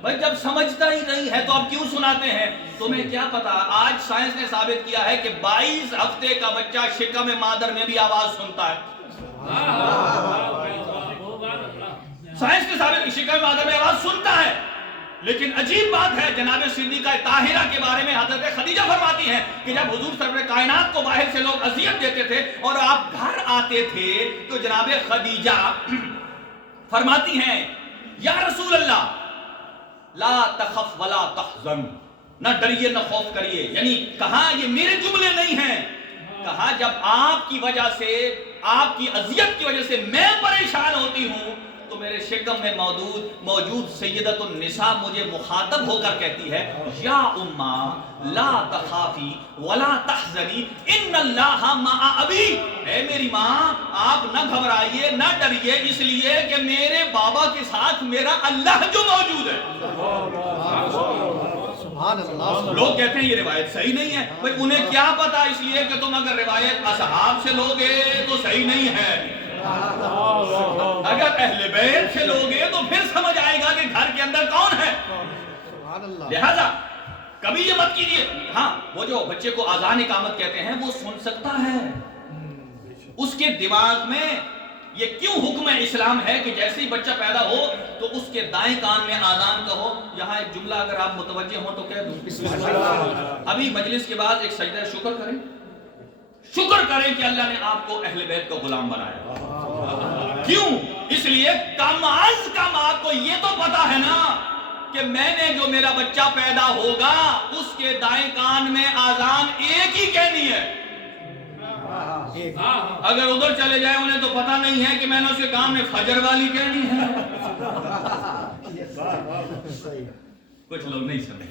بھئی جب سمجھتا ہی نہیں ہے تو آپ کیوں سناتے ہیں؟ تمہیں کیا پتا، آج سائنس نے ثابت کیا ہے کہ 22 ہفتے کا بچہ شکم مادر میں بھی آواز سنتا ہے. سائنس نے ثابت کی شکم مادر میں آواز سنتا ہے. لیکن عجیب بات ہے، جناب صدیقہ طاہرہ کے بارے میں حضرت خدیجہ فرماتی ہیں کہ جب حضور سرور کائنات کو باہر سے لوگ اذیت دیتے تھے اور آپ گھر آتے تھے تو جناب خدیجہ فرماتی ہیں یا رسول اللہ لا تخف ولا تحزن، نہ ڈریے نہ خوف کریے. یعنی کہا یہ میرے جملے نہیں ہیں، کہا جب آپ کی وجہ سے، آپ کی اذیت کی وجہ سے میں پریشان ہوتی ہوں تو میرے شکم میں موجود سیدۃ النساء مجھے مخاطب ہو کر کہتی ہے یا امّا لا تخافی ولا تحزنی ان اللہ مع ابی. اے میری ماں آپ نہ گھبرائیے نہ ڈریے، اس لیے کہ میرے بابا کے ساتھ میرا اللہ جو موجود ہے. سبحان اللہ. لوگ کہتے ہیں یہ روایت صحیح نہیں ہے. بھئی انہیں کیا پتا، اس لیے کہ تم اگر روایت اصحاب سے لوگے تو صحیح نہیں ہے، اگر اہل بیت سے لوگے تو پھر سمجھ آئے گا کہ گھر کے اندر کون ہے. لہذا کبھی یہ مت کیجئے. ہاں وہ جو بچے کو اذان اقامت کہتے ہیں وہ سن سکتا ہے، اس کے دماغ میں یہ کیوں حکم اسلام ہے کہ جیسے ہی بچہ پیدا ہو تو اس کے دائیں کان میں اذان کہو. یہاں ایک جملہ اگر آپ متوجہ ہوں تو کہہ دوں، ابھی مجلس کے بعد ایک سجدہ شکر کریں، شکر کریں کہ اللہ نے آپ کو اہل بیت کا غلام بنایا. کیوں؟ اس لیے کم از کم آپ کو یہ تو پتا ہے نا کہ میں نے جو میرا بچہ پیدا ہوگا اس کے دائیں کان میں اذان ایک ہی کہنی ہے. اگر ادھر چلے جائے انہیں تو پتا نہیں ہے کہ میں نے اس کے کان میں فجر والی کہنی ہے. کچھ لوگ نہیں سمجھے.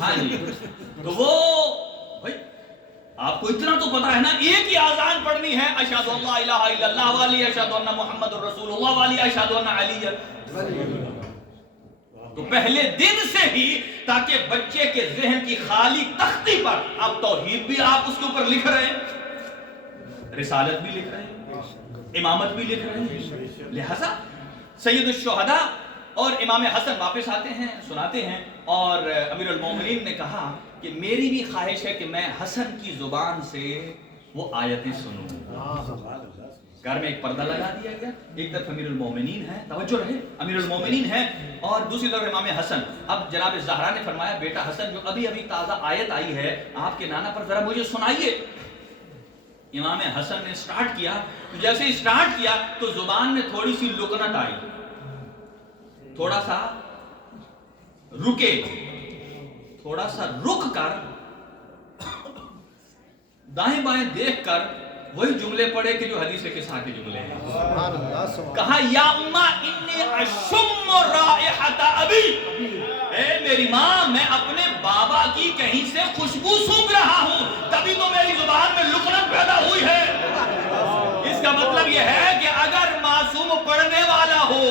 ہاں جی، تو وہ بھائی آپ کو اتنا تو پتا ہے نا، ایک ہی اذان پڑھنی ہے، اشہد ان لا الہ الا اللہ والی، اشہد ان محمد الرسول اللہ والی، اشہد ان علی. تو پہلے دن سے ہی تاکہ بچے کے ذہن کی خالی تختی پر اب توحید بھی آپ اس کے اوپر لکھ رہے ہیں, رسالت بھی لکھ رہے ہیں, امامت بھی لکھ رہے ہیں. لہذا سید الشہداء اور امام حسن واپس آتے ہیں, سناتے ہیں, اور امیر المومنین نے کہا کہ میری بھی خواہش ہے کہ میں حسن کی زبان سے وہ آیتیں سنوں. گھر میں ایک پردہ لگا دیا گیا, ایک طرف امیر المومنین ہے, توجہ رہے, امیر المومنین ہے, اور دوسری طرف امام حسن. اب جناب زہرا نے فرمایا بیٹا حسن جو ابھی ابھی تازہ آیت آئی ہے آپ کے نانا پر ذرا مجھے سنائیے. امام حسن نے سٹارٹ کیا, جیسے ہی سٹارٹ کیا تو زبان میں تھوڑی سی لکنت آئی, تھوڑا سا رکے, تھوڑا سا رک کر دائیں بائیں دیکھ کر وہی جملے پڑھے کہ جو حدیث کے ساتھ جملے ہیں. کہا یا اماں انی اشم رائحۃ ابی, اے میری ماں میں اپنے بابا کی کہیں سے خوشبو سونگھ رہا ہوں, تبھی تو میری زبان میں لکنت پیدا ہوئی ہے. اس کا مطلب یہ ہے کہ اگر معصوم پڑھنے والا ہو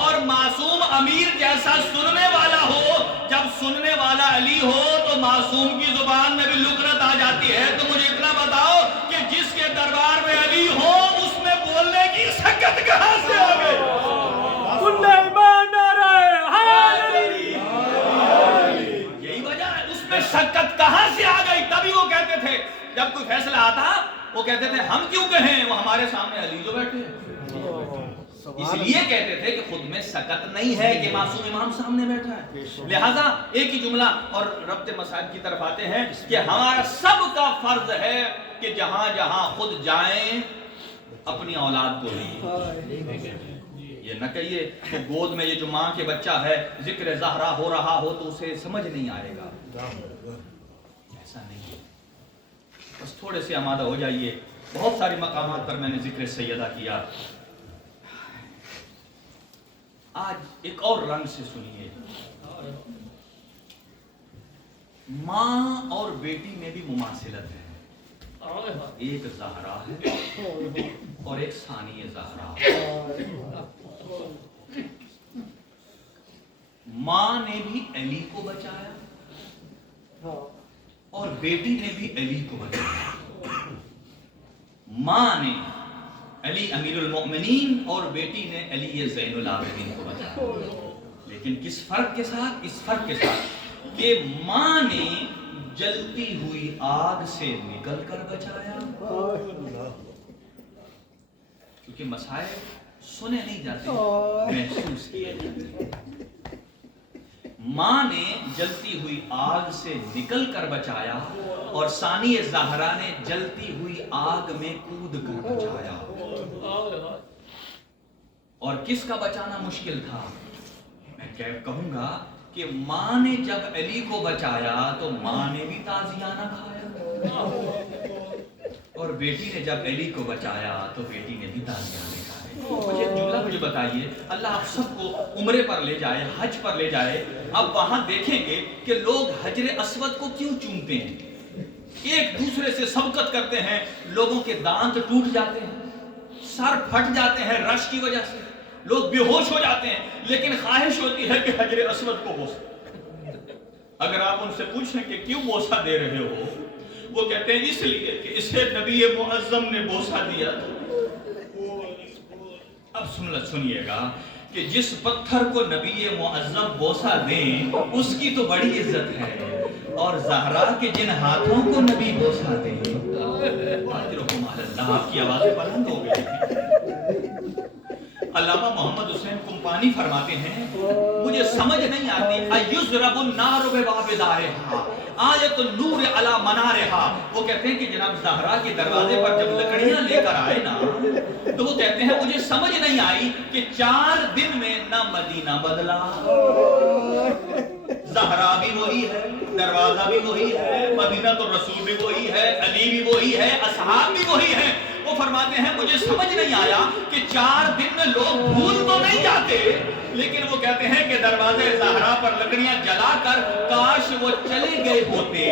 اور معصوم امیر جیسا سننے والا ہو, جب سننے والا علی ہو تو معصوم کی زبان میں بھی لکنت آ جاتی ہے. تو مجھے اتنا بتاؤ کہ جس کے دربار میں علی ہو اس میں بولنے کی سکت کہاں سے آ گئی؟ یہی وجہ ہے, اس میں سکت کہاں سے آ گئی؟ تبھی وہ کہتے تھے جب کوئی فیصلہ آتا وہ کہتے تھے ہم کیوں کہیں, وہ ہمارے سامنے علی جو بیٹھے ہیں. اس لیے کہتے تھے کہ خود میں سکت نہیں ہے کہ معصوم امام سامنے بیٹھا ہے. لہذا ایک ہی جملہ, اور ربط مسائل کی طرف آتے ہیں کہ ہمارا سب کا فرض ہے کہ جہاں جہاں خود جائیں اپنی اولاد کو لیں. یہ نہ کہیے کہ گود میں یہ جو ماں کے بچہ ہے ذکر زہرا ہو رہا ہو تو اسے سمجھ نہیں آئے گا, ایسا نہیں ہے. بس تھوڑے سے آمادہ ہو جائیے. بہت سارے مقامات پر میں نے ذکر سیدہ کیا. آج ایک اور رنگ سے سنیے. ماں اور بیٹی میں بھی مماثلت ہے. ایک زہرا ہے اور ایک ثانی زہرا. ماں نے بھی علی کو بچایا اور بیٹی نے بھی علی کو بچایا. ماں نے علی امیر المؤمنین اور بیٹی نے علی زین العابدین کو بچایا. لیکن کس فرق کے ساتھ؟ اس فرق کے ساتھ کہ ماں نے جلتی ہوئی آگ سے نکل کر بچایا. کیونکہ مسائل سنے نہیں جاتے, محسوس کیے جاتے. ماں نے جلتی ہوئی آگ سے نکل کر بچایا اور ثانی زہرا نے جلتی ہوئی آگ میں کود کر بچایا. اور کس کا بچانا مشکل تھا؟ میں کہوں گا کہ ماں نے جب علی کو بچایا تو ماں نے بھی تازیانہ کھایا, اور بیٹی نے جب علی کو بچایا تو بیٹی نے بھی تازیانہ کھایا. مجھے ایک جملہ مجھے بتائیے, اللہ آپ سب کو عمرے پر لے جائے, حج پر لے جائے, اب وہاں دیکھیں گے کہ لوگ حجر اسود کو کیوں چومتے ہیں, ایک دوسرے سے سبقت کرتے ہیں, لوگوں کے دانت ٹوٹ جاتے ہیں, سر پھٹ جاتے ہیں رش کی وجہ سے, لوگ بے ہوش ہو جاتے ہیں, لیکن خواہش ہوتی ہے کہ حجر اسود کو بوسا. اگر آپ ان سے پوچھیں کہ کیوں بوسا دے رہے ہو, وہ کہتے ہیں اس لیے کہ اسے نبی معظم نے بوسا دیا. اب سنیے گا کہ جس پتھر کو نبی معظم بوسا دیں اس کی تو بڑی عزت ہے, اور زہرا کے جن ہاتھوں کو نبی بوسا دیں. آپ کی آوازیں بلند ہو گئی. علامہ محمد حسین کمپانی فرماتے ہیں مجھے سمجھ نہیں آتی ایضرب النار بباب دارہا آیت النور علی منارہا. وہ کہتے ہیں کہ جناب زہرا کے دروازے پر جب لکڑیاں لے کر آئے نا تو وہ کہتے ہیں مجھے سمجھ نہیں آئی کہ 4 دن میں نہ مدینہ بدلا, زہرا بھی وہی ہے, دروازہ بھی وہی ہے, مدینہ تو رسول بھی وہی ہے, علی بھی وہی ہے, اصحاب بھی وہی ہے. وہ وہ فرماتے ہیں مجھے سمجھ نہیں آیا کہ 4 دن میں لوگ بھول تو نہیں جاتے، لیکن وہ کہتے ہیں کہ دروازے زہرا پر لکڑیاں جلا کر کاش وہ چلے گئے ہوتے،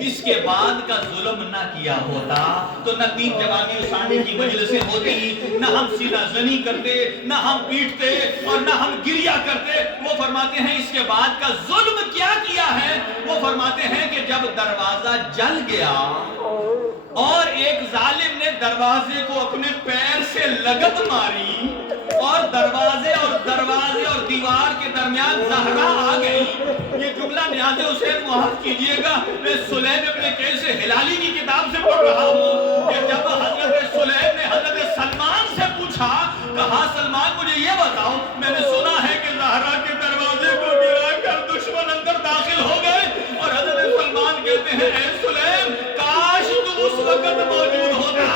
اس کے بعد کا ظلم نہ کیا ہوتا تو نہ 3 جوانی اسانے کی مجلسیں ہوتی، نہ ہم سینہ زنی کرتے، نہ ہم پیٹتے اور نہ ہم گریا کرتے۔ وہ فرماتے ہیں اس کے بعد کا ظلم کیا کیا ہے؟ وہ فرماتے ہیں کہ جب دروازہ جل گیا اور ایک ظالم نے دروازے کو اپنے پیر سے لگت ماری اور دروازے اور دیوار کے درمیان زہرا آ گئی۔ یہ جملہ نیاز حسین معاف کیجئے گا، میں سلیم ابن قیس ہلالی کی کتاب سے پڑھ رہا ہوں کہ جب حضرت سلیم نے حضرت سلمان سے پوچھا، کہا سلمان مجھے یہ بتاؤ، میں نے سنا ہے کہ زہرا کے دروازے کو گرا کر دشمن اندر داخل ہو گئے، اور حضرت سلمان کہتے ہیں اے سلیم کاش تو اس وقت موجود ہوتا،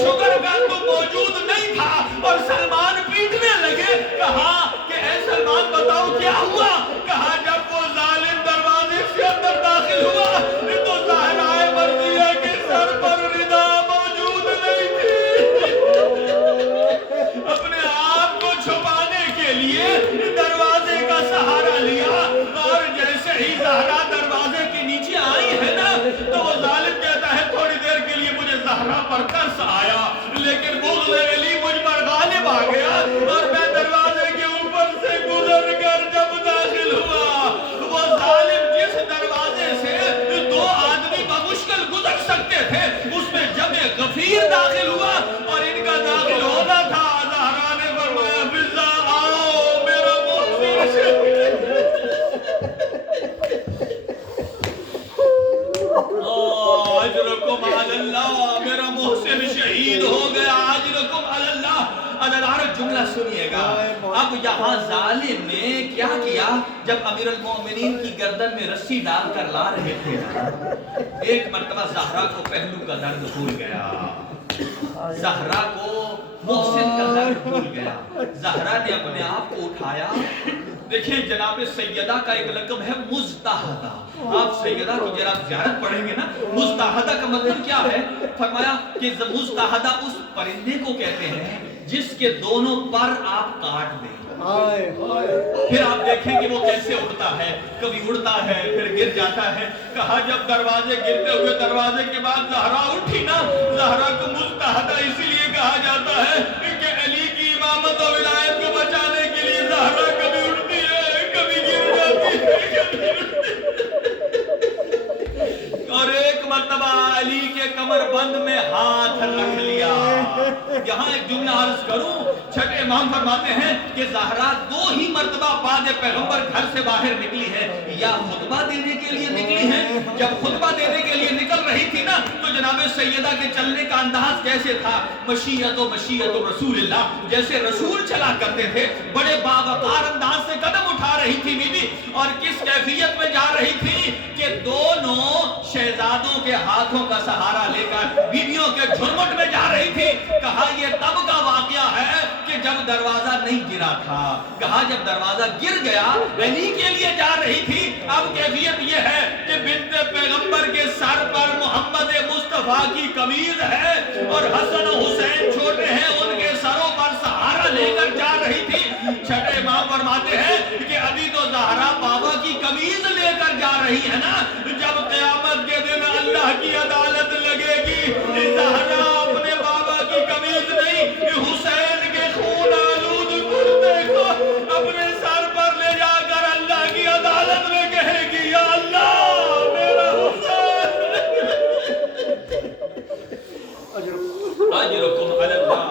شکر کر تو موجود نہیں تھا۔ اور سلمان پیٹنے لگے، کہا کہ اے سلمان بتاؤ کیا ہوا؟ کہا جب وہ ظالم دروازے سے اندر داخل ہوا تو زہرائے مرضیہ کے سر پر ردا موجود نہیں تھی۔ اپنے آپ کو چھپانے کے لیے دروازے کا سہارا لیا، اور جیسے ہی زہرا دروازے کے نیچے آئی ہے نا تو وہ ظالم کہتا ہے تھوڑی دیر کے لیے مجھے زہرا پر ترس آیا، لیکن بغض علی مجھ پر غالب آ گیا، اور میں دروازے کے اوپر سے گزر کر جب داخل ہوا، وہ ظالم جس دروازے سے 2 آدمی بمشکل گزر سکتے تھے اس میں جب غفیر داخل ہوا اور ان کا داخل ہونا تھا، زہرا نے فرمایا فضا آؤ میرا محسن اجرکم علی اللہ، میرا محسن شہید ہو گیا، اجرکم علی اللہ۔ ادھر جملہ سنیے گا، اب یہاں ظالم نے کیا کیا؟ جب امیر المومنین کی گردن میں رسی ڈال کر لا رہے تھے، ایک مرتبہ زہرا کو پہلو کا درد بھول گیا، زہرا کو محسن کا درد بھول گیا، زہرا نے اپنے آپ کو اٹھایا۔ دیکھیں جناب سیدہ کا ایک لقب ہے مزدہدہ، آپ سیدہ کی جناب زیارت پڑھیں گے نا، مزدہدہ کا مطلب کیا ہے؟ فرمایا کہ مزدہدہ اس پرندے کو کہتے ہیں جس کے دونوں پر آپ کاٹ دیں، پھر آپ دیکھیں کہ وہ کیسے اڑتا ہے، کبھی اڑتا ہے پھر گر جاتا ہے۔ کہا جب دروازے گرتے ہوئے دروازے کے بعد زہرا اٹھی نا، زہرا کو مزدہدہ اسی لیے کہا جاتا ہے کہ علی کی امامت و ولایت کو بچانے کے لیے زہرا کبھی اٹھتی ہے کبھی گر جاتی ہے کبھی اٹھتی ہے، اور ایک مرتبہ علی کے کمر بند میں ہاتھ رکھ لیا۔ یہاں ایک جملہ عرض کروں، چھٹے امام فرماتے ہیں کہ زہرا 2 ہی مرتبہ بعد پیغمبر گھر سے باہر نکلی ہے، یا خطبہ دینے کے لیے نکلی ہے۔ جب خطبہ دینے کے لیے نکل رہی تھی نا تو جناب سیدہ کے چلنے کا انداز کیسے تھا؟ مشیت و رسول اللہ، جیسے رسول چلا کرتے تھے، بڑے باوقار انداز سے قدم اٹھا رہی تھی بی بی، اور کس کیفیت میں جا رہی تھی کہ دونوں شہزادوں کے ہاتھوں کا سہارا لے کر بیویوں کے جھرمٹ میں جا رہی تھی۔ کہا یہ تب کا واقعہ ہے کہ جب دروازہ نہیں گرا تھا، کہا جب دروازہ گر گیا علی کے لیے جا رہی تھی۔ اب کیفیت یہ ہے کہ بنت پیغمبر کے سر پر محمد مصطفیٰ کی قمیض ہے اور حسن و حسین چھوٹے ہیں، ان کے سروں پر سہارا لے کر جا رہی تھی۔ چھٹے امام فرماتے ہیں کہ ابھی تو زہرا بابا کی قمیض لے کر جا رہی ہے نا، جب قیامت کے دن اللہ کی عدالت لگے گی، زہرا اپنے بابا کی قمیض نہیں، حسین کے خون آلود کرتے کو اپنے سر پر لے جا کر اللہ کی عدالت میں کہے گی یا اللہ میرا حسین۔ اجرکم علی اللہ۔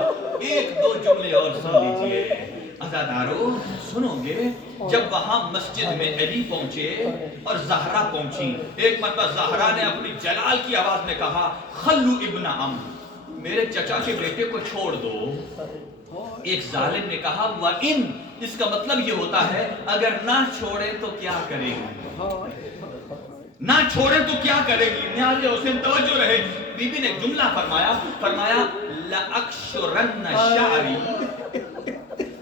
1-2 جملے اور سن لیجئے عزادارو، سنو گے جب وہاں مسجد میں علی پہنچے اور زہرا پہنچی، ایک مرتبہ زہرا نے اپنی جلال کی آواز میں کہا خلو ابن عم، میرے چچا کے بیٹے کو چھوڑ دو۔ ایک ظالم نے کہا وَإِن، اس کا مطلب یہ ہوتا ہے اگر نہ چھوڑے تو کیا کرے گی، نہ چھوڑے تو کیا کرے گی۔ نیاز حسین توجہ رہے، بی بی نے جملہ فرمایا لَأَقْشُرَنَّ شَعْرِي،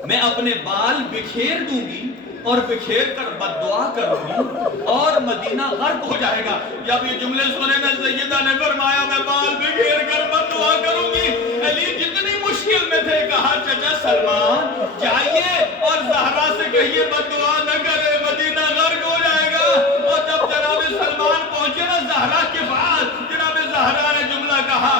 میں اپنے بال بکھیر دوں گی اور بکھیر کر بددعا کروں گی اور مدینہ غرق ہو جائے گا۔ جب یہ جملے سنے میں سیدہ نے فرمایا میں بال بکھیر کر بددعا کروں گی، علی چچا سلمان جائیے اور زہرا سے کہیے بد دعا نہ کرے، مدینہ غرق ہو جائے گا۔ اور جب جناب سلمان پہنچے نا زہرا کے بعد، جناب زہرا نے جملہ کہا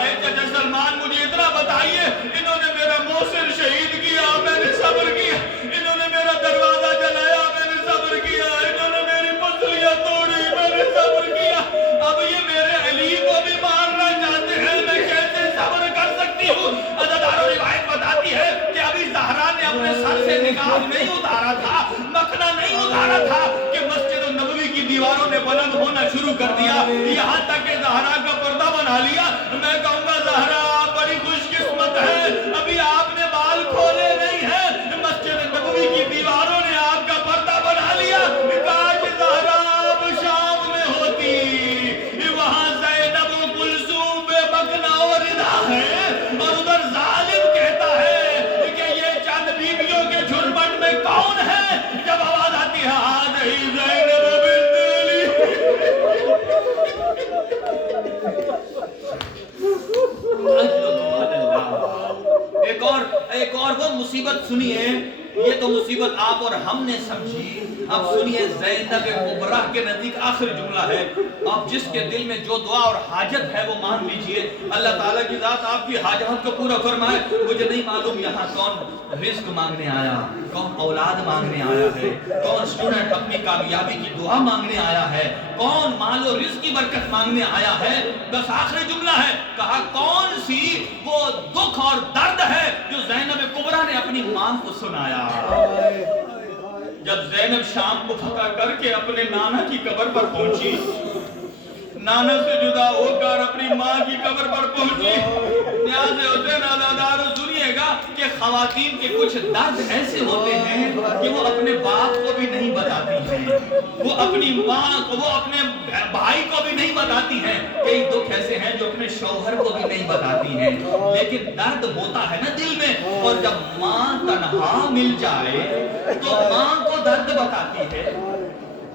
اے چچا سلمان مجھے اتنا بتائیے، انہوں نے میرا محسن شہید کیا، میں نے صبر کیا، انہوں نے میرا دروازہ جلایا، میں نے صبر کیا، انہوں نے میری پسلیاں توڑی، میں نے صبر کیا، اب یہ میرے علی کو بھی مارنا چاہتے ہیں، میں کیسے صبر کر سکتی ہوں؟ عزادارو روایت بتاتی ہے کہ ابھی زہرا نے اپنے سر سے نقاب نہیں اتارا تھا، مکھنا نہیں اتارا تھا کہ مسجد النبوی کی دیواروں نے بلند ہونا شروع کر دیا، یہاں تک کہ زہرا کا پردہ بنا لیا۔ میں کہوں گا زہرا آپ بڑی خوش قسمت ہے، ابھی آپ نے بال کھولے نہیں ہیں، مسجد نبوی کی دیواروں نے آپ کا پردہ بنا لیا۔ کاش زہرا آپ شام میں ہوتی، وہاں زینب و کلثوم بے مکھنا اور ردا ہے، اور ادھر ظالم کہتا ہے کہ یہ چند بیویوں کے جھرمٹ میں کون ہے؟ جب آواز آتی ہے آج ہی زینب بنت علی، ایک اور وہ مصیبت سنیے، یہ تو مصیبت آپ اور ہم نے سمجھی، اب سنیے زینب کبریٰ کے نزدیک آخر جملہ ہے، آپ جس کے دل میں جو دعا اور حاجت ہے وہ مان لیجئے، اللہ تعالیٰ کی ذات آپ کی حاجت کو پورا فرمائے۔ مجھے نہیں معلوم یہاں کون رزق مانگنے آیا، کون اولاد مانگنے آیا ہے، کون اسٹوڈنٹ اپنی کامیابی کی دعا مانگنے آیا ہے، کون مال و رزق کی برکت مانگنے آیا ہے، بس آخری جملہ ہے، کہا کون سی وہ دکھ اور درد ہے جو زینب کبریٰ نے اپنی ماں کو سنایا۔ جب زینب شام کو فتح کر کے اپنے نانا کی قبر پر پہنچی، نانا سے جدا ہو کر اپنی ماں کی قبر پر پہنچی، نیاز حسین عزادارو سنیے گا کہ خواتین کے کچھ درد ایسے ہوتے ہیں کہ وہ اپنے باپ کو بھی نہیں بتاتی ہیں، وہ اپنی ماں کو، وہ اپنے بھائی کو بھی نہیں بتاتی ہیں، کئی دکھ ایسے ہیں جو اپنے شوہر کو بھی نہیں بتاتی ہیں، لیکن درد ہوتا ہے نا دل میں، اور جب ماں تنہا مل جائے تو ماں کو درد بتاتی ہے۔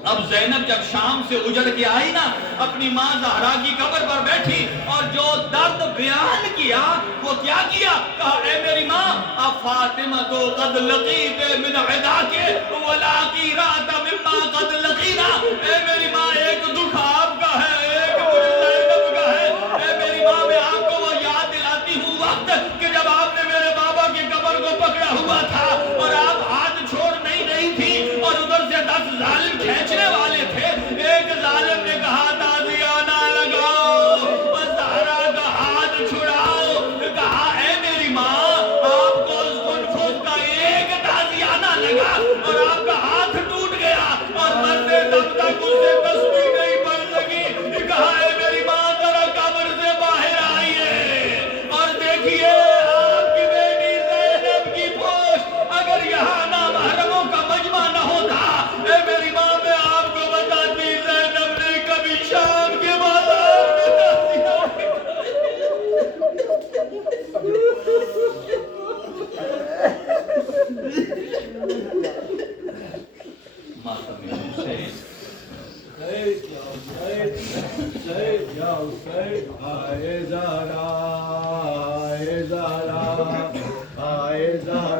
اب زینب جب شام سے اجڑ کے آئی نا، اپنی ماں زہرا کی قبر پر بیٹھی اور جو درد بیان کیا وہ کیا کیا؟ کہا اے میری ماں فاطمہ تو قد لقیت من عداک ولاکی رات مما قد لقینا، اے میری ماں ایک دکھ آپ کا ہے، ایک مجھے زینب کا ہے، اے میری ماں میں آپ کو وہ یاد دلاتی ہوں وقت کہ جب آپ نے میرے بابا کی قبر کو پکڑا ہوا تھا اور آپ ہاتھ چھوڑ نہیں رہی تھی اور ادھر سے 10 ظالم کھینچنے والے تھے، ایک ظالم نے کہا تازیانہ لگاؤ اور زہرا کا ہاتھ چھڑاؤ، کہا اے میری ماں آپ کو اس کنفوس کا ایک تازیانہ لگا اور آپ کا ہاتھ ٹوٹ گیا اور مرتے دم تک اس سے تسبیح نہیں پڑھ سکی، کہا اے میری ماں ذرا قبر سے باہر آئیے اور دیکھیے آپ کی بیٹی زینب کی پوش، اگر یہاں نامحرموں کا مجمع نہ ہوتا، اے میری ماں میں آپ کو بتاتی زینب نے کبھی شام کے بازار میں ماتم حسین آئے زہرا